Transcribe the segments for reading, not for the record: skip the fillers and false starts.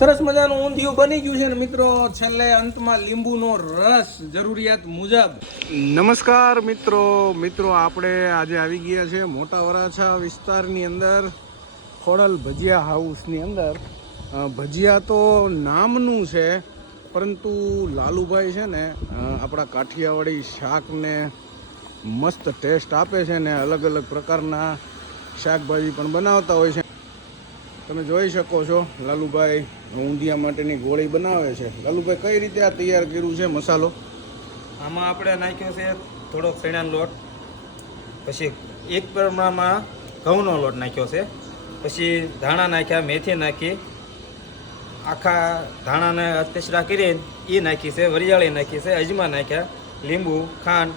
સરસ મજાનું ઊંધિયું બની ગયું છે ને મિત્રો, છેલ્લે અંતમાં લીંબુનો રસ જરૂરિયાત મુજબ. નમસ્કાર મિત્રો આપણે આજે આવી ગયા છે મોટા વરાછા વિસ્તારની અંદર ખોડલ ભજીયા હાઉસની અંદર. ભજીયા તો નામનું છે, પરંતુ લાલુભાઈ છે ને આપણા કાઠિયાવાડી શાકને મસ્ત ટેસ્ટ આપે છે ને અલગ અલગ પ્રકારના શાકભાજી પણ બનાવતા હોય છે. તમે જોઈ શકો છો લાલુભાઈ ઊંધિયા માટેની ગોળી બનાવે છે. લાલુભાઈ કઈ રીતે આ તૈયાર કર્યું છે મસાલો? આમાં આપણે નાખ્યો છે થોડોક ચણાનો લોટ, પછી એક પ્રમાણમાં ઘઉંનો લોટ નાખ્યો છે, પછી ધાણા નાખ્યા, મેથી નાખી, આખા ધાણાને અતેસરા કરીને એ નાખી છે, વરિયાળી નાખી છે, અજમા નાખ્યા, લીંબુ, ખાંડ,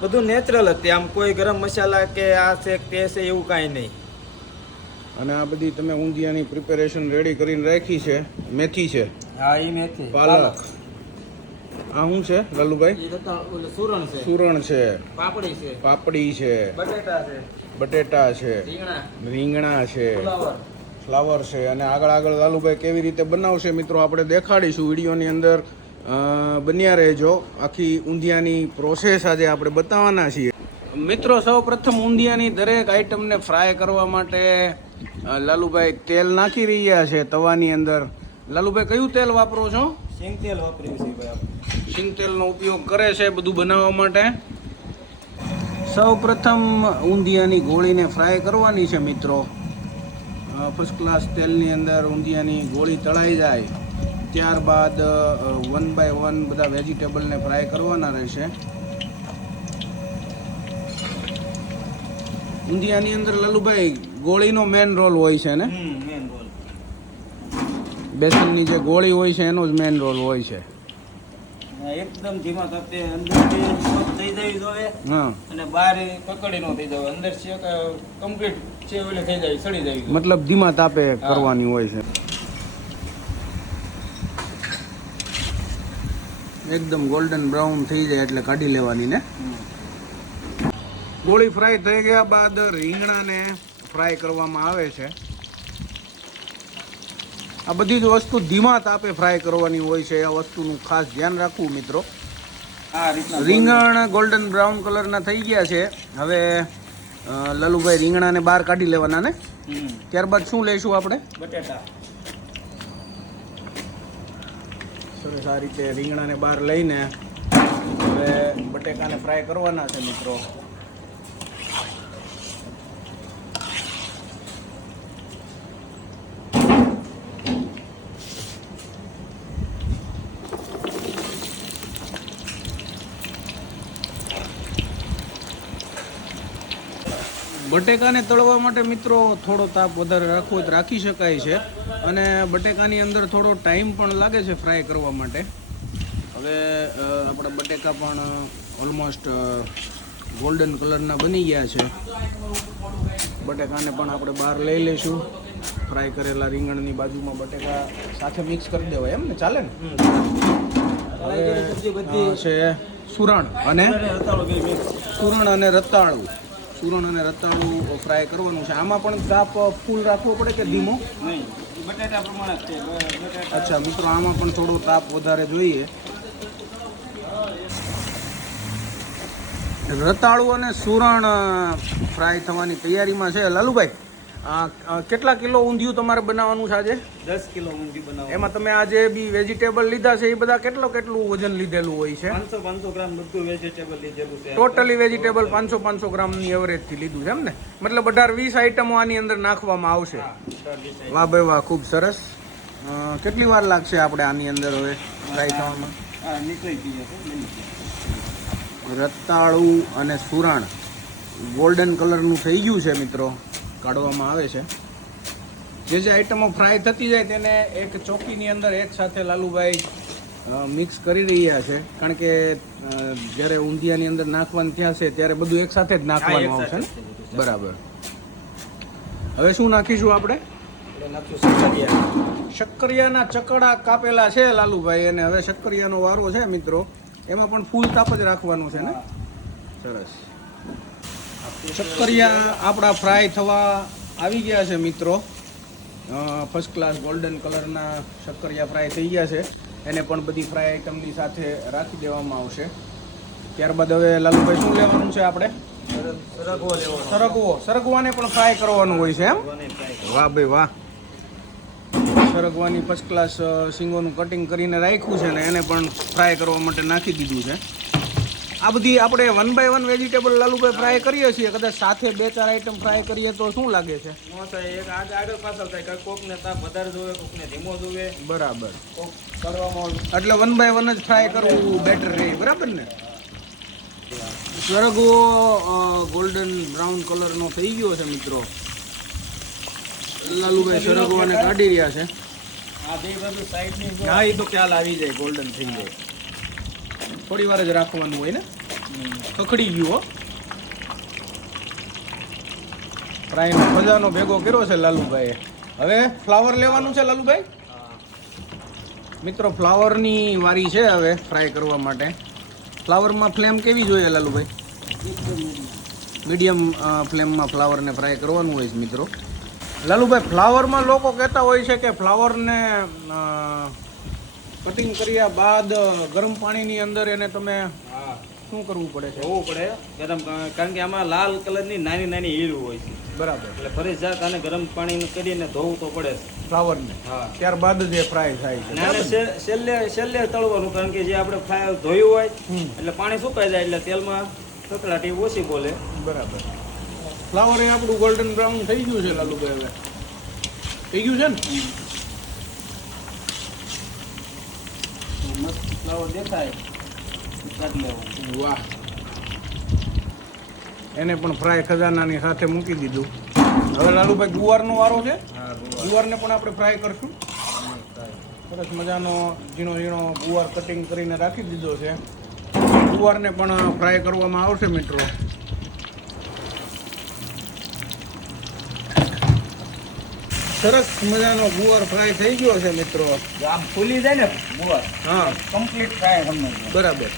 બધું નેચરલ હતી. આમ કોઈ ગરમ મસાલા કે આ છે તે છે એવું કાંઈ નહીં. અને આ બધી તમે ઊંધિયાની પ્રિપેરેશન રેડી કરીને રાખી છે. મેથી છે, હા એ મેથી, પાલક, આ શું છે લાલુભાઈ? સુરણ છે, સુરણ છે, પાપડી છે, પાપડી છે, બટેટા છે, બટેટા છે, રીંગણા છે, ફ્લાવર છે. અને આગળ લાલુભાઈ કેવી રીતે બનાવશે મિત્રો આપણે દેખાડીશું વિડીયોની અંદર. બન્યા રહેજો. આખી ઊંધિયાની પ્રોસેસ આજે આપણે બતાવવાના છીએ મિત્રો. સૌ પ્રથમ ઊંધિયાની દરેક આઈટમને ફ્રાય કરવા માટે લાલુભાઈ તેલ નાખી રહ્યા છે તવાની અંદર. લાલુભાઈ કયું તેલ વાપરો છો? સિંગ તેલ વાપર્યું છે ભાઈ આપણે. સિંગ તેલનો ઉપયોગ કરે છે બધું બનાવવા માટે. સૌ પ્રથમ ઊંધિયાની ગોળીને ફ્રાય કરવાની છે મિત્રો. ફર્સ્ટ ક્લાસ તેલની અંદર ઊંધિયાની ગોળી તળાઈ જાય ત્યારબાદ 1 by 1 બધા વેજીટેબલને ફ્રાય કરવાના રહેશે. ઊંધિયાની અંદર લાલુભાઈ ગોળીનો મેન રોલ હોય છે ને? મેન રોલ બેસનની જે ગોળી હોય છે એનો જ મેન રોલ હોય છે. એકદમ ધીમા તાપે અંદરથી થઈ જવી જોઈએ, હા, અને બહાર પકડી ન થઈ જવું. અંદર છે કે કમ્પ્લીટ છે એટલે થઈ જાય, સડી જાય. મતલબ ધીમા તાપે કરવાની હોય છે. એકદમ ગોલ્ડન બ્રાઉન થઈ જાય એટલે કાઢી લેવાની ને. ગોળી ફ્રાય થઈ ગયા બાદ રીંગણાને ફ્રાય કરવામાં આવે છે. આ બધી જ વસ્તુ ધીમા તાપે ફ્રાય કરવાની હોય છે. આ વસ્તુનું ખાસ ધ્યાન રાખવું મિત્રો. આ રીતના રીંગણ ગોલ્ડન બ્રાઉન કલરના થઈ ગયા છે. હવે લાલુભાઈ રીંગણાને બહાર કાઢી લેવાના ને. ત્યારબાદ શું લઈશું આપણે? બટેટા. સરસ આ રીતે રીંગણાને બહાર લઈને હવે બટેકાને ફ્રાય કરવાના છે મિત્રો. બટેકાને તળવા માટે મિત્રો થોડો તાપ વધારે રાખવો તો રાખી શકાય છે, અને બટેકાની અંદર થોડો ટાઈમ પણ લાગે છે ફ્રાય કરવા માટે. હવે આપણા બટેકા પણ ઓલમોસ્ટ ગોલ્ડન કલરના બની ગયા છે. બટેકાને પણ આપણે બહાર લઈ લઈશું. ફ્રાય કરેલા રીંગણની બાજુમાં બટેકા સાથે મિક્સ કરી દેવાય, એમ ને? ચાલે ને? હવે છે સુરણ અને રતાળું. સુરણ અને રતાળું ફ્રાય કરવાનું છે. આમાં પણ તાપ ફૂલ રાખવો પડે કે ધીમો? નહીં, બટેટા પ્રમાણે જ છે. અચ્છા મિત્રો, આમાં પણ થોડો તાપ વધારે જોઈએ. રતાળું અને સુરણ ફ્રાય થવાની તૈયારીમાં છે. લાલુભાઈ, કેટલા કિલો ઊંધિયું તમારે બનાવવાનું છે આજે? 10 કિલો ઊંધિયું બનાવવાનું. એમાં તમે આજે બી વેજીટેબલ લીધા છે એ બધા કેટલું વજન લીધેલું હોય છે? 500 ગ્રામ બધું વેજીટેબલ લીધેલું છે. ટોટલી વેજીટેબલ 500 ગ્રામની એવરેજથી લીધું છે એમ ને? મતલબ 18-20 આઈટમો આની અંદર નાખવામાં આવશે. વાહ ભાઈ વાહ, ખૂબ સરસ. કેટલી વાર લાગશે આપણે આની અંદર હવે ફ્રાય થવામાં? રતાળું અને સુરણ ગોલ્ડન કલરનું થઈ ગયું છે મિત્રો. કાઢવામાં આવે છે. જે આઈટમો ફ્રાય થતી જાય તેને એક ચોકીની અંદર એક સાથે લાલુભાઈ મિક્સ કરી રહ્યા છે, કારણ કે જ્યારે ઊંધિયાની અંદર નાખવાનું થયા છે ત્યારે બધું એક સાથે જ નાખવાનું આવશે ને? બરાબર. હવે શું નાખીશું આપણે? શક્કરિયાના ચકડા કાપેલા છે લાલુભાઈ, અને હવે શક્કરિયાનો વારો છે મિત્રો. એમાં પણ ફૂલ તાપ જ રાખવાનું છે ને? સરસ. શક્કરિયા આપણા ફ્રાય થવા આવી ગયા છે મિત્રો. ફર્સ્ટ ક્લાસ ગોલ્ડન કલરના શક્કરિયા ફ્રાય થઈ ગયા છે. એને પણ બધી ફ્રાય આઈટમની સાથે રાખી દેવામાં આવશે. ત્યારબાદ હવે લાલુભાઈ શું લેવાનું છે આપણે? સરગવાને પણ ફ્રાય કરવાનું હોય છે એમ? વાહ ભાઈ વાહ. સરગવાની ફર્સ્ટ ક્લાસ શીંગોનું કટિંગ કરીને રાખ્યું છે ને એને પણ ફ્રાય કરવા માટે નાખી દીધું છે. આ બધી આપણે 1 by 1 વેજીટેબલ લાલુભાઈ ફ્રાય કરીએ છીએ. કદાચ સાથે 2-4 આઈટમ ફ્રાય કરીએ તો શું લાગે છે? એક આગળ પાછળ થાય, કોકને તાપ વધારે જોવે, કોકને ધીમો જોવે. બરાબર. કોક કરવામાં એટલે 1 by 1 જ ફ્રાય કરવું બેટર રહે, બરાબર ને? સરગવો ગોલ્ડન બ્રાઉન કલરનો થઈ ગયો છે મિત્રો. લાલુભાઈ સરગવાને કાઢી રહ્યા છે. આ બે બાજુ સાઈડની હા, એ તો ખ્યાલ આવી જાય, ગોલ્ડન થઈ જાય. થોડી વાર જ રાખવાનું હોય ને, ખખડી ગયું હો. ફ્રાયનો ખજાનો ભેગો કર્યો છે લાલુભાઈએ. હવે ફ્લાવર લેવાનું છે લાલુભાઈ. મિત્રો ફ્લાવરની વારી છે હવે ફ્રાય કરવા માટે. ફ્લાવરમાં ફ્લેમ કેવી જોઈએ લાલુભાઈ? મીડિયમ ફ્લેમમાં ફ્લાવરને ફ્રાય કરવાનું હોય છે મિત્રો. લાલુભાઈ ફ્લાવરમાં લોકો કહેતા હોય છે કે ફ્લાવરને કટિંગ કર્યા બાદ ગરમ પાણીની અંદર એને તમે શું કરવું પડે છે? ધોવું પડે ગરમ, કારણ કે આમાં લાલ કલરની નાની નાની હીરું હોય છે. બરાબર. એટલે ફરજિયાત આને ગરમ પાણી કરીને ધોવું તો પડે છે ફ્લાવરને. હા. ત્યારબાદ જ એ ફ્રાય થાય છે. અને છેલ્લે તળવાનું, કારણ કે જે આપણે ફ્રાય ધોયું હોય એટલે પાણી સુકાઈ જાય એટલે તેલમાં કકડાટી ઓછી બોલે. બરાબર. ફ્લાવર એ આપણું ગોલ્ડન બ્રાઉન થઈ ગયું છે લાલુભાઈ. હવે થઈ ગયું છે ને? મસ્ત ફ્લાવર દેખાય, કાઢી લેવું. વાહ. એને પણ ફ્રાય ખજાનાની સાથે મૂકી દીધું. હવે લાલુભાઈ ગુવારનો વારો છે. ગુવારને પણ આપણે ફ્રાય કરશું. સરસ મજાનો ઝીણો ઝીણો ગુવાર કટિંગ કરીને રાખી દીધો છે. ગુવારને પણ ફ્રાય કરવામાં આવશે મિત્રો. સરસ મજાનો ગુવાર ફ્રાય થઈ ગયો છે મિત્રો. આમ ફૂલી જાય ને ગુવાર, હા, કમ્પ્લીટ ફ્રાય તમને. બરાબર.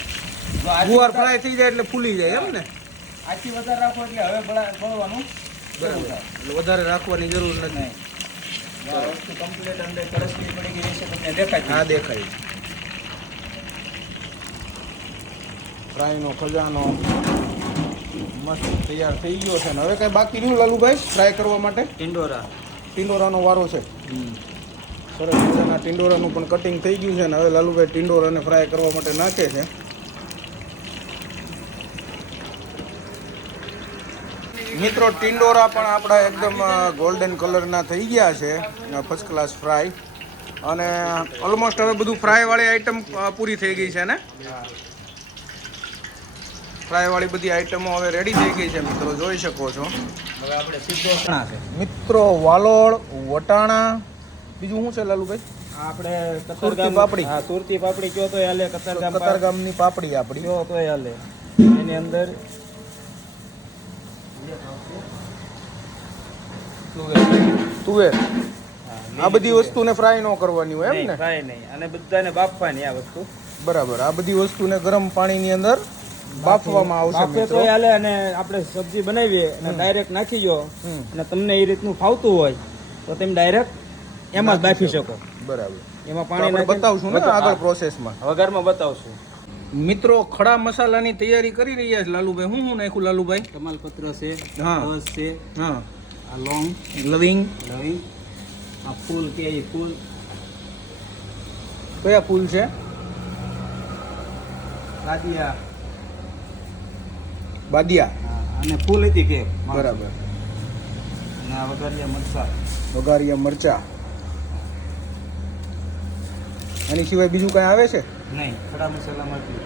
ગુવાર ફ્રાય થઈ જાય એટલે ફૂલી જાય એમ ને? આથી વધારે રાખો એટલે હવે બળવાનું. બરાબર. એટલે વધારે રાખવાની જરૂર નથી. આ વસ્તુ કમ્પ્લીટ અંદર કળશની પડી ગઈ છે, તમને દેખાય. હા, દેખાય. ફ્રાયનો ખજાનો મસ્ત તૈયાર થઈ ગયો છે. ને હવે કઈ બાકી રહ્યું લાલુભાઈ ફ્રાય કરવા માટે? ટિંડોરાનો વારો છે. સરસ મજાના ટિંડોરાનું પણ કટિંગ થઈ ગયું છે. ને હવે લાલુભાઈ ટિંડોરાને ફ્રાય કરવા માટે નાખે છે. મિત્રો ટિંડોરા પણ આપણા એકદમ ગોલ્ડન કલરના થઈ ગયા છે, ફર્સ્ટ ક્લાસ ફ્રાય. અને ઓલમોસ્ટ હવે બધું ફ્રાયવાળી આઈટમ પૂરી થઈ ગઈ છે ને? ફ્રાયવાળી બધી આઈટમો હવે રેડી થઈ ગઈ છે મિત્રો, જોઈ શકો છો. હવે આપણે સીધો ચણા છે મિત્રો, વાલોળ, વટાણા, બીજું શું છે લાલુભાઈ? આપણે સુરતી પાપડી. હા, સુરતી પાપડી કયો તો હાલે, કતારગામની પાપડી આપણી કયો તો હાલે. એની અંદર તુવેર. આ બધી વસ્તુને ફ્રાય ન કરવાની હોય એમ ને? ફ્રાય નહીં, અને બધાને બાફવાની આ વસ્તુ. બરાબર. આ બધી વસ્તુને ગરમ પાણીની અંદર બાફવામાં આવશે બાફે મિત્રો. તો હાલે, અને આપણે સબ્જી બનાવીએ અને ડાયરેક્ટ નાખી દો, અને તમને એ રીતનું ફાવતું હોય તો તમે ડાયરેક્ટ એમાં જ બાફી શકો. બરાબર. એમાં પાણી પાણી બતાવશું ને આગળ પ્રોસેસમાં. વઘારમાં બતાવશું. મિત્રો ખડા મસાલાની તૈયારી કરી રહ્યા છે લાલુભાઈ. શું શું નાખ્યું લાલુભાઈ? તમાલપત્ર છે, હા. તજ છે, હા, આ લોંગ, લવિંગ. આ ફૂલ કે એ ફૂલ, કયા ફૂલ છે? કાદિયા, બાદિયા. અને ફૂલ હતી કે બરાબર. અને આ વઘારિયા મરચાં. વઘારિયા મરચા. આની સિવાય બીજું કઈ આવે છે? નહીં, ખડા મસાલામાંથી.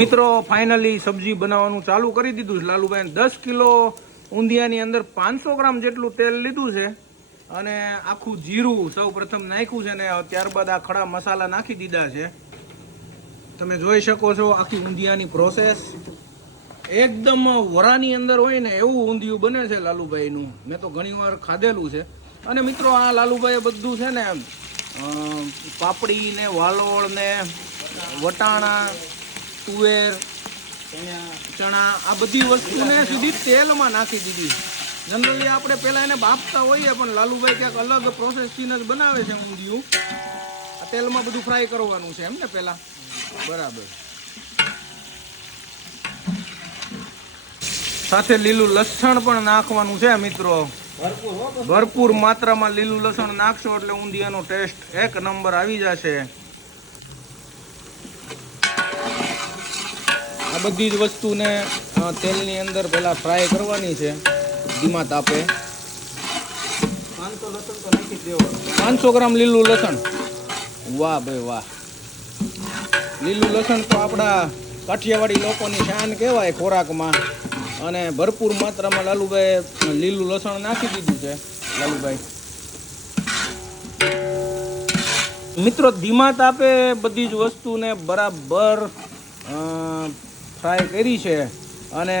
મિત્રો ફાઇનલી સબ્જી બનાવવાનું ચાલુ કરી દીધું છે લાલુભાઈ. 10 કિલો ઊંધિયાની અંદર 500 ગ્રામ જેટલું તેલ લીધું છે, અને આખું જીરું સૌ પ્રથમ નાખ્યું છે, ને ત્યારબાદ આ ખડા મસાલા નાખી દીધા છે. તમે જોઈ શકો છો આખી ઊંધિયાની પ્રોસેસ. એકદમ વરાની અંદર હોય ને એવું ઊંધિયું બને છે લાલુભાઈનું. મેં તો ઘણી વાર ખાધેલું છે. અને મિત્રો આ લાલુભાઈએ બધું છે ને પાપડી ને વાલોળ ને વટાણા, તુવેર, ચણા, આ બધી વસ્તુને સીધી તેલમાં નાખી દીધી. જનરલી આપણે પહેલા એને બાફતા હોઈએ, પણ લાલુભાઈ ક્યાંક અલગ પ્રોસેસથી જ બનાવે છે ઊંધિયું. આ તેલમાં બધું ફ્રાય કરવાનું છે એમ ને પહેલા? બરાબર. સાથે લીલું લસણ પણ નાખવાનું છે મિત્રો. ભરપૂર માત્રામાં લીલું લસણ નાખશો એટલે ઊંધિયાનો ટેસ્ટ એક નંબર આવી જશે. આ બધી જ વસ્તુને તેલની અંદર પહેલા ફ્રાય કરવાની છે ધીમા તાપે. 500 ગ્રામ લીલું લસણ. વાહ ભાઈ વાહ. લીલું લસણ તો આપણા કાઠિયાવાડી લોકોની શાન કહેવાય ખોરાકમાં. અને ભરપૂર માત્રામાં લાલુભાઈ લીલું લસણ નાખી દીધું છે. લાલુભાઈ મિત્રો ધીમા તાપે બધી જ વસ્તુને બરાબર ફ્રાય કરી છે અને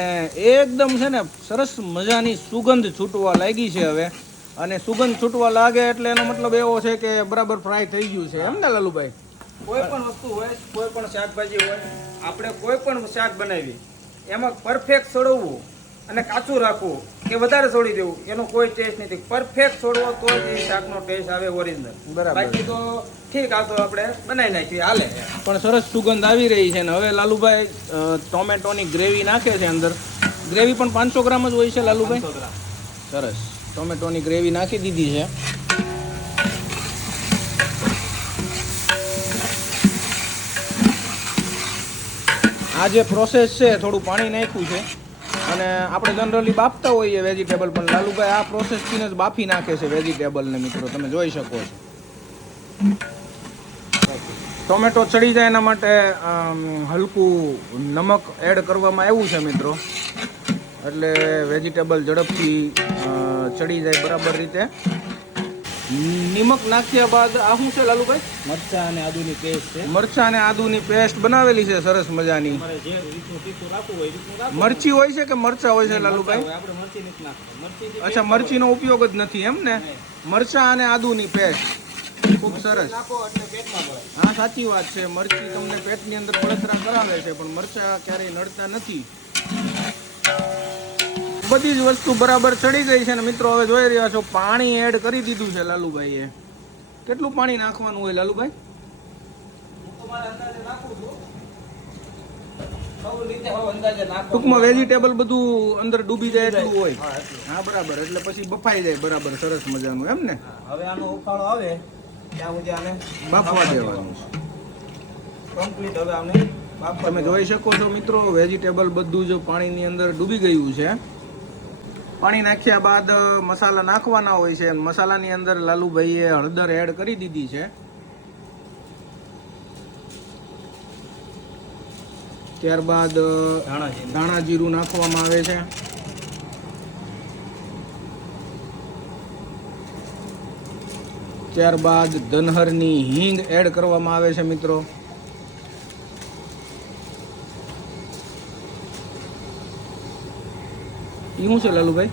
એકદમ છે ને સરસ મજાની સુગંધ છૂટવા લાગી છે હવે. અને સુગંધ છૂટવા લાગે એટલે એનો મતલબ એવો છે કે બરાબર ફ્રાય થઈ ગયું છે એમ ને લાલુભાઈ? કોઈ પણ વસ્તુ હોય, કોઈ પણ શાકભાજી હોય, આપણે કોઈ પણ શાક બનાવી એમાં પરફેક્ટ છોડવું અને કાચું રાખવું કે વધારે છોડી દેવું એનો કોઈ ટેસ્ટ નથી. પરફેક્ટ છોડવો તો જ એ શાકનો ટેસ્ટ આવે ઓરિજિનલ. બરાબર. બાકી તો ઠીક આ તો આપણે બનાવી નાખીએ હાલે. પણ સરસ સુગંધ આવી રહી છે ને હવે લાલુભાઈ ટોમેટોની ગ્રેવી નાખે છે અંદર. ગ્રેવી પણ 500 ગ્રામ જ હોય છે લાલુભાઈ? 500 ગ્રામ. સરસ. ટોમેટોની ગ્રેવી નાખી દીધી છે. આ જે પ્રોસેસ છે થોડું પાણી નાખ્યું છે અને આપણે જનરલી બાફતા હોઈએ વેજીટેબલ, પણ લાલુભાઈ આ પ્રોસેસથી જ બાફી નાખે છે વેજીટેબલને મિત્રો, તમે જોઈ શકો છો. ટોમેટો ચડી જાય એના માટે હલકું નમક એડ કરવામાં આવ્યું છે મિત્રો, એટલે વેજીટેબલ ઝડપથી ચડી જાય બરાબર રીતે. નિમક નાખ્યા બાદ આ શું છે લાલુભાઈ? મરચાં અને આદુની પેસ્ટ છે. મરચાં અને આદુની પેસ્ટ બનાવેલી છે સરસ મજાની. તમારે જે રીતનું તીખું રાખવું હોય એ રીતનું રાખો. મરચી હોય છે કે મરચાં હોય છે લાલુભાઈ? આપણે મરચી નથી નાખતા. મરચી અચ્છા, મરચીનો ઉપયોગ જ નથી એમ ને? મરચાં અને આદુની પેસ્ટ ખૂબ સરસ. નાખો એટલે પેટમાં ભરાય. હા સાચી વાત છે, મરચી તમને પેટની અંદર બળતરા કરાવે છે પણ મરચાં ક્યારેય નડતા નથી. બધી જ વસ્તુ બરાબર ચડી ગઈ છે ને મિત્રો હવે જોઈ રહ્યા છો પાણી એડ કરી દીધું છે લાલુભાઈએ. કેટલું પાણી નાખવાનું હોય લાલુભાઈ? હું તો મારા અંદાજે નાખું છું. સૌ રીતે હવે અંદાજે નાખો. ટૂંકમાં વેજીટેબલ બધું અંદર ડૂબી જાય એટલું હોય. હા, એટલું. હા બરાબર, એટલે પછી બફાઈ જાય બરાબર સરસ મજાનું એમ ને? હવે આનો ઉફાળો આવે ત્યાં સુધી આને બાફવા દેવાનું છે. કમ્પ્લીટ હવે આને બાફવા તમે જોઈ શકો છો મિત્રો વેજીટેબલ બધું જ પાણીની અંદર ડૂબી ગયું છે. પાણી નાખ્યા બાદ મસાલા નાખવાના હોય છે. મસાલાની અંદર લાલુભાઈએ હળદર એડ કરી દીધી છે. ત્યારબાદ ધાણા જીરું નાખવામાં આવે છે. ત્યારબાદ ધનહરની હિંગ એડ કરવામાં આવે છે મિત્રો. એ શું છે લાલુભાઈ?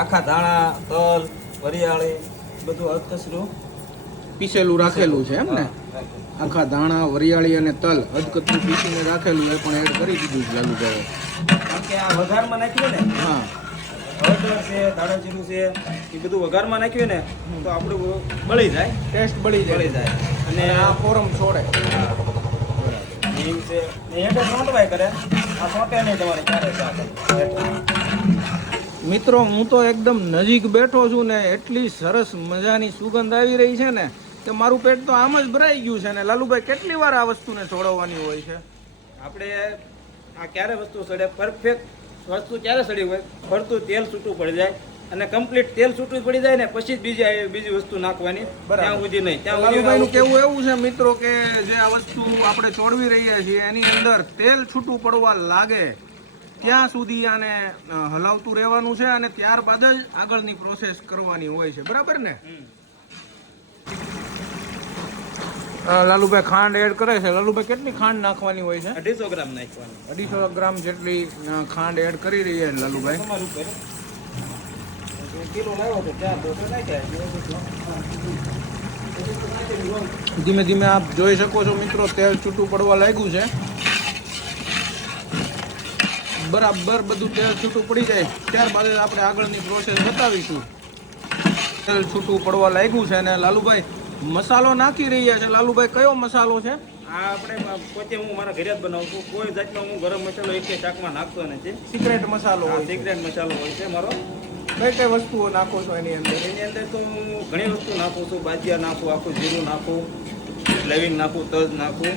આખા ધાણા, તલ, વરિયાળી બધું અધકચરું પીસેલું રાખેલું છે એમ ને? આખા ધાણા, વરિયાળી અને તલ અધકચરું પીસીને રાખેલું એ પણ એડ કરી દીધું છે લાલુભાઈએ. કારણ કે આ વઘારમાં નાખ્યું ને, હા હળદર છે, ધાણા જીરું છે, એ બધું વઘારમાં નાખ્યું ને તો આપણું બળી જાય, ટેસ્ટ બળી જાય અને આ ફોરમ છોડે. હિંગ છે ને હેઠે સોંટવાય કરે. આ સોંટે નહીં તમારે ક્યારે શાક હેઠે. મિત્રો હું તો એકદમ નજીક બેઠો છું ને એટલી સરસ મજાની સુગંધ આવી રહી છે ને કે મારું પેટ તો આમ જ ભરાઈ ગયું છે. ને લાલુભાઈ કેટલી વાર આ વસ્તુને છોડવાની હોય છે? આપણે આ ક્યારે વસ્તુ સડે, પરફેક્ટ વસ્તુ ક્યારે સડી હોય? ફરતું તેલ છૂટું પડી જાય અને કમ્પ્લીટ તેલ છૂટું પડી જાય ને પછી જ બીજી વસ્તુ નાખવાની. ત્યાં સુધી નહીં. ત્યાં લાલુભાઈનું કેવું એવું છે મિત્રો કે જે આ વસ્તુ આપણે ચોડવી રહ્યા છીએ એની અંદર તેલ છૂટું પડવા લાગે ત્યાં સુધી આને હલાવતું રહેવાનું છે અને ત્યારબાદ જ આગળની પ્રોસેસ કરવાની હોય છે, બરાબર ને? લાલુભાઈ ખાંડ એડ કરે છે. લાલુભાઈ કેટલી ખાંડ નાખવાની હોય છે? 250 ગ્રામ નાખવાની. 250 ગ્રામ જેટલી ખાંડ એડ કરી રહી છે લાલુભાઈ. તમારું ઉપર કિલો લાવ્યો તો 4 દોસો નાખ્યા. ધીમે ધીમે આપ જોઈ શકો છો મિત્રો તેલ છૂટું પડવા લાગ્યું છે. બરાબર બધું તેલ છૂટું પડી જાય ત્યારબાદ આપણે આગળની પ્રોસેસ બતાવીશું. તેલ છૂટું પડવા લાગ્યું છે અને લાલુભાઈ મસાલો નાખી રહ્યા છે. લાલુભાઈ કયો મસાલો છે? આ આપણે પોતે હું મારા ઘરે જ બનાવું છું. કોઈ જાતનો હું ગરમ મસાલો એક શાકમાં નાખતો નથી. સિક્રેટ મસાલો હોય છે. સિક્રેટ મસાલો હોય છે મારો. કઈ કઈ વસ્તુઓ નાખો છો એની અંદર? એની અંદર તો હું ઘણી વસ્તુ નાખું છું. બાજીયા નાખું, આખું જીરું નાખું, લવિંગ નાખું, તજ નાખું.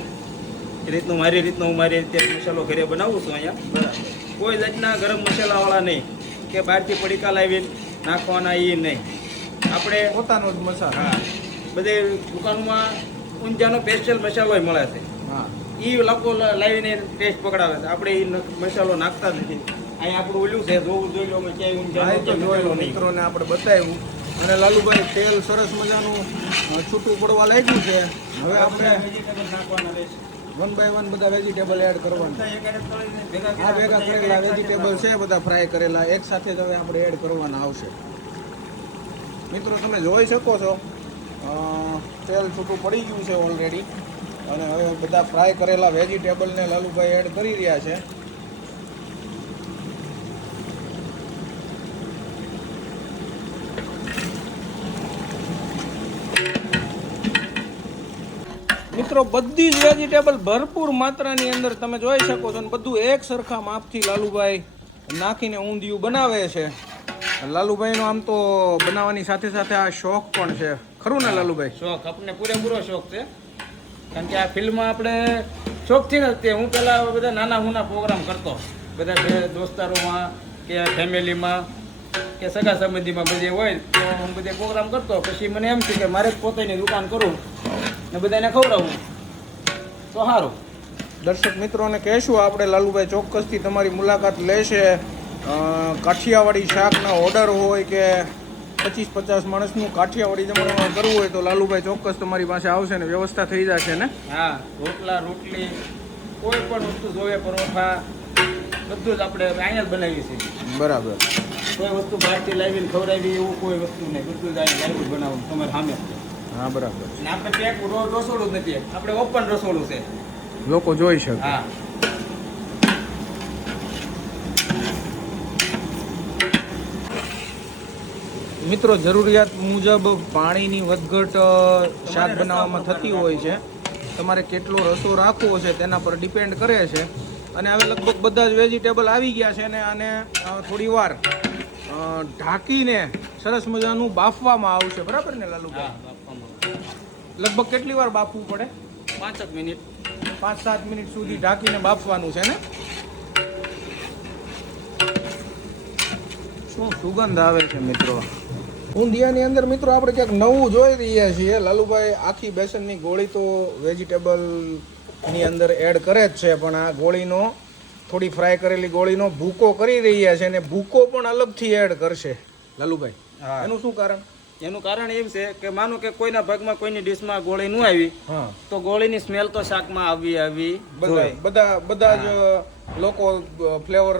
એ રીતનું મારી રીતે મસાલો ઘરે બનાવું છું અહીંયા. બરાબર. કોઈ જાતના ગરમ મસાલાવાળા નહીં કે બહારથી પડીકા લાવીને નાખવાના એ નહીં. આપણે પોતાનો જ મસાલો. હા, બધે દુકાનમાં ઊંઝાનો સ્પેશિયલ મસાલો મળે છે. હા, એ લોકો લાવીને ટેસ્ટ પકડાવે છે. આપણે એ મસાલો નાખતા નથી. અહીંયા આપણું ઓલું છે, જોવું જોઈ લો, ક્યાંય ઊંઝાનો જોઈ લો મિત્રોને આપણે બતાવ્યું. અને લાલુભાઈ તેલ સરસ મજાનું છૂટું પડવા લાગ્યું છે. હવે આપણે વેજીટેબલ નાખવાના રહેશે. 1 by 1 બધા વેજીટેબલ એડ કરવાના. આ ભેગા કરેલા વેજીટેબલ છે બધા ફ્રાય કરેલા એક સાથે જ હવે આપણે એડ કરવાના આવશે. મિત્રો તમે જોઈ શકો છો તેલ છૂટું પડી ગયું છે ઓલરેડી અને હવે બધા ફ્રાય કરેલા વેજીટેબલને લાલુભાઈ એડ કરી રહ્યા છે. મિત્રો બધી જ વેજીટેબલ ભરપૂર માત્રાની અંદર તમે જોઈ શકો છો અને બધું એક સરખા માપથી લાલુભાઈ નાખીને ઊંધિયું બનાવે છે. લાલુભાઈનો આમ તો બનાવવાની સાથે સાથે આ શોખ પણ છે, ખરું ને લાલુભાઈ? શોખ આપણને પૂરેપૂરો શોખ છે. કારણ કે આ ફિલ્મમાં આપણે શોખથી નથી. હું પહેલાં બધા નાના હુના પ્રોગ્રામ કરતો, બધા દોસ્તારોમાં કે ફેમિલીમાં કે સગા સંબંધીમાં બધે હોય તો હું બધે પ્રોગ્રામ કરતો. પછી મને એમ થયું કે મારે જ પોતાની દુકાન કરું ને બધાને ખવડાવું તો સારું. દર્શક મિત્રોને કહેશું આપણે લાલુભાઈ ચોક્કસથી તમારી મુલાકાત લેશે. કાઠિયાવાડી શાકના ઓર્ડર હોય કે 25-50 માણસનું કાઠિયાવાડી જમણવાર કરવું હોય તો લાલુભાઈ ચોક્કસ તમારી પાસે આવશે ને વ્યવસ્થા થઈ જશે ને? હા, રોટલા રોટલી કોઈ પણ વસ્તુ જોવે, પરોઠા બધું જ આપણે અહીંયા જ બનાવીએ છીએ. બરાબર. કોઈ વસ્તુ બહારથી લાવીને ખવડાવી એવું કોઈ વસ્તુ નહીં. બધું જ અહીંયા લાવ્યું બનાવવું તમારે સામે. હા, બરાબર. અને આપણે પેક રસોડું જ નથી, આપણે ઓપન રસોડું છે. લોકો જોઈ શકે. હા. મિત્રો જરૂરિયાત મુજબ પાણીની વધઘટ શાક બનાવવામાં થતી હોય છે. તમારે કેટલો રસો રાખવો છે તેના પર ડિપેન્ડ કરે છે. અને હવે લગભગ બધા જ વેજીટેબલ આવી ગયા છે ને આને થોડી વાર ઢાંકીને સરસ મજાનું બાફવામાં આવશે. બરાબર ને લાલુભાઈ? લગભગ કેટલી વાર બાફવું પડે? 5 મિનિટ, 5-7 મિનિટ સુધી ઢાંકીને બાફવાનું છે ને? શું સુગંધ આવે છે મિત્રો! ઊંધિયાની અંદર મિત્રો આપણે ક્યાંક નવું જોઈ રહ્યા છીએ. લાલુભાઈ આખી બેસનની ગોળી તો વેજીટેબલની અંદર એડ કરે જ છે, પણ આ ગોળીનો થોડી ફ્રાય કરેલી ગોળીનો ભૂકો કરી રહ્યા છે અને ભૂકો પણ અલગથી એડ કરશે લાલુભાઈ. હા. એનું શું કારણ? એનું કારણ એમ છે કે માનો કે કોઈના ભાગમાં કોઈની ડીશમાં ગોળી ન આવી હા, તો ગોળીની સ્મેલ તો શાકમાં આવી બધા જ લોકો ફ્લેવર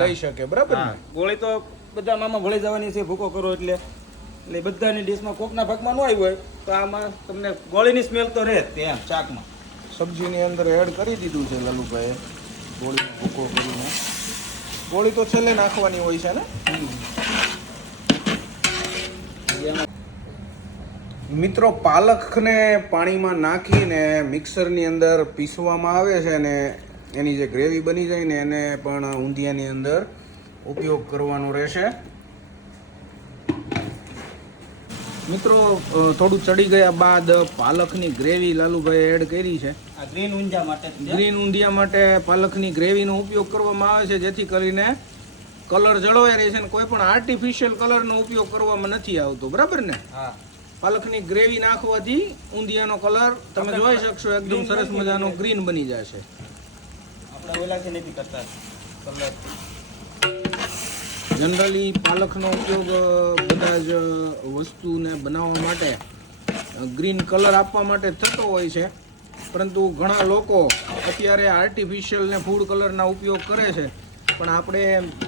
લઈ શકે. બરાબર ને? ગોળી તો બધા મામાં ભળી જવાની છે ભૂકો કરો એટલે બધાની ડીશમાં કોકના ભાગમાં ન આવી હોય તો આમાં તમને ગોળીની સ્મેલ તો રહે જ એમ શાકમાં. સબ્જીની અંદર એડ કરી દીધું છે લાલુભાઈએ ગોળી ભૂકો કરીને. ગોળી તો છેલ્લે નાખવાની હોય છે ને? મિત્રો પાલકને પાણીમાં નાખીને મિક્સરની અંદર પીસવામાં આવે છે ને એની જે ગ્રેવી બની જાય ને એને પણ ઊંધિયાની અંદર ઉપયોગ કરવાનો રહેશે. મિત્રો થોડું ચડી ગયા બાદ પાલકની ગ્રેવી લાલુભાઈ એડ કરી છે. આ ગ્રીન ઊંધિયા માટે ગ્રીન ઊંધિયા માટે પાલકની ગ્રેવીનો ઉપયોગ કરવામાં આવે છે જેથી કરીને કલર જળવાઈ રહે છે અને કોઈ પણ આર્ટિફિશિયલ કલરનો ઉપયોગ કરવામાં નથી આવતો. બરાબર ને? હા. પાલકની ગ્રેવી નાખવાથી ઊંધિયાનો કલર તમે જોઈ શકશો એકદમ સરસ મજાનો ગ્રીન બની જશે. આપણે ઓલાથી નથી કરતા કલર. જનરલી પાલકનો ઉપયોગ બધા જ વસ્તુને બનાવવા માટે ગ્રીન કલર આપવા માટે થતો હોય છે, પરંતુ ઘણા લોકો અત્યારે આર્ટિફિશિયલ ને ફૂડ કલરના ઉપયોગ કરે છે. પણ આપણે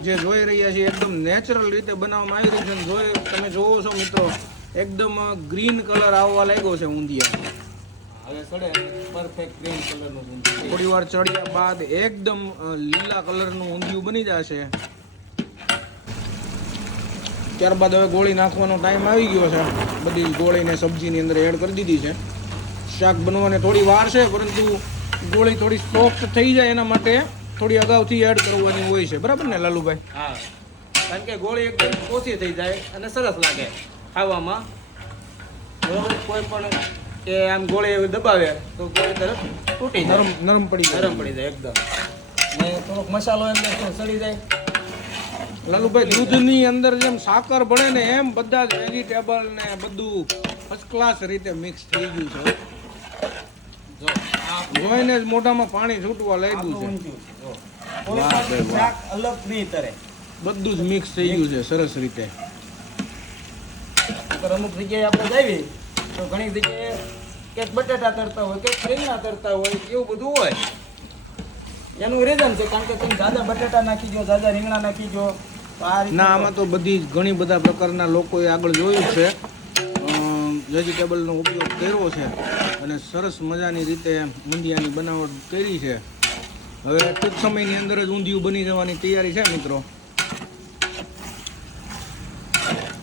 જે જોઈ રહ્યા છીએ એકદમ નેચરલ રીતે બનાવવામાં આવી રહ્યું છે. તમે જોવો છો મિત્રો એકદમ ગ્રીન કલર આવવા લાગ્યો છે ઊંધિયા. હવે સડે પરફેક્ટ ગ્રીન કલરનું ઊંધિયું. થોડી વાર ચડ્યા બાદ એકદમ લીલા કલરનું ઊંધિયું બની જશે. ત્યારબાદ હવે ગોળી નાખવાનો ટાઈમ આવી ગયો છે. બધી ગોળીને સબ્જીની અંદર એડ કરી દીધી છે. શાક બનવાને થોડી વાર છે, પરંતુ ગોળી થોડી સોફ્ટ થઈ જાય એના માટે થોડી અગાઉથી એડ કરવાની હોય છે. બરાબર ને લાલુભાઈ? હા, કારણ કે ગોળી એકદમ ઓછી થઈ જાય અને સરસ લાગે ખાવામાં. બરોબર, કોઈ પણ કે આમ ગોળી એવી દબાવે તો ગોળી તરત તૂટી જાય, નરમ પડી જાય. નરમ પડી જાય એકદમ. ને થોડોક મસાલો એમને સડી જાય. લાલુભાઈ, દૂધની અંદર જેમ સાકર ભળે ને એમ બધા જ વેજીટેબલ ને બધું ફર્સ્ટ ક્લાસ રીતે મિક્સ થઈ ગયું છે. જો આ જોઈને જ મોઢામાં પાણી છૂટવા લાગ્યું છે. ઊંધિયું. જો. કોઈ વાહ પણ ભાઈ વાહ. શાક અલગ નહીં તરે. બધું જ મિક્સ થઈ ગયું છે સરસ રીતે. પર અમુક જગ્યાએ આપણે જાવી તો ઘણી જગ્યાએ ક્યાંક બટાટા તરતા હોય, ક્યાંક રીંગણા તરતા હોય, એવું બધું હોય. એનું રીઝન છે કારણ કે તમે જાજા બટાટા નાખી દો, જાજા રીંગણા નાખી દો તો આ રીતે ના, આમાં તો બધી જ ઘણી બધા પ્રકારના લોકોએ આગળ જોયું છે, વેજીટેબલનો ઉપયોગ કર્યો છે અને સરસ મજાની રીતે ઊંધિયાની બનાવટ કરી છે. હવે ટૂંક સમયની અંદર જ ઊંધિયું બની જવાની તૈયારી છે મિત્રો.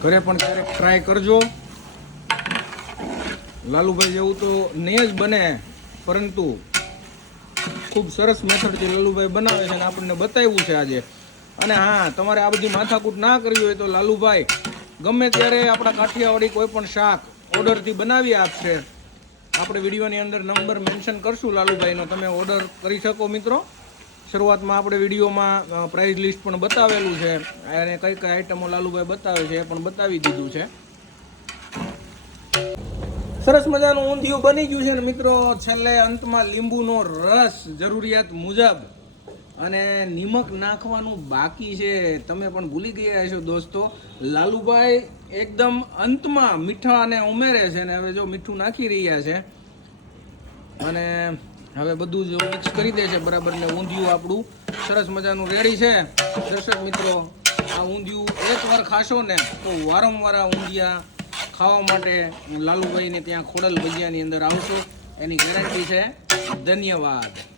ઘરે પણ ક્યારેક ટ્રાય કરજો. લાલુભાઈ જેવું તો નહીં જ બને, પરંતુ ખૂબ સરસ મેથડથી લાલુભાઈ બનાવે છે અને આપણને બતાવ્યું છે આજે. અને હા, તમારે આ બધી માથાકૂટ ના કરવી હોય તો લાલુભાઈ ગમે ત્યારે આપણા કાઠિયાવાડી કોઈ પણ શાક ઓર્ડરથી બનાવી આપશે. આપણે વિડીયોની અંદર નંબર મેન્શન કરશું લાલુભાઈનો, તમે ઓર્ડર કરી શકો મિત્રો. શરૂઆતમાં આપણે વિડીયોમાં પ્રાઇસ લિસ્ટ પણ બતાવેલું છે અને કઈ કઈ આઈટમો લાલુભાઈ બતાવે છે એ પણ બતાવી દીધું છે. સરસ મજાનું ઊંધિયું બની ગયું છે ને મિત્રો. છેલ્લે અંતમાં લીંબુનો રસ જરૂરિયાત મુજબ અને નિમક નાખવાનું બાકી છે. તમે પણ ભૂલી ગયા છો દોસ્તો. લાલુભાઈ એકદમ અંતમાં મીઠા અને ઉમેરે છે ને હવે જો મીઠું નાખી રહ્યા છે અને હવે બધું જ મિક્સ કરી દે છે બરાબર ને ઊંધિયું આપણું સરસ મજાનું રેડી છે. દર્શક મિત્રો, આ ઊંધિયું એકવાર ખાશો ને તો વારંવાર આ ઊંધિયા ખાવા માટે લાલુભાઈને ત્યાં ખોડલ ભજીયાની અંદર આવશો, એની ગેરંટી છે. ધન્યવાદ.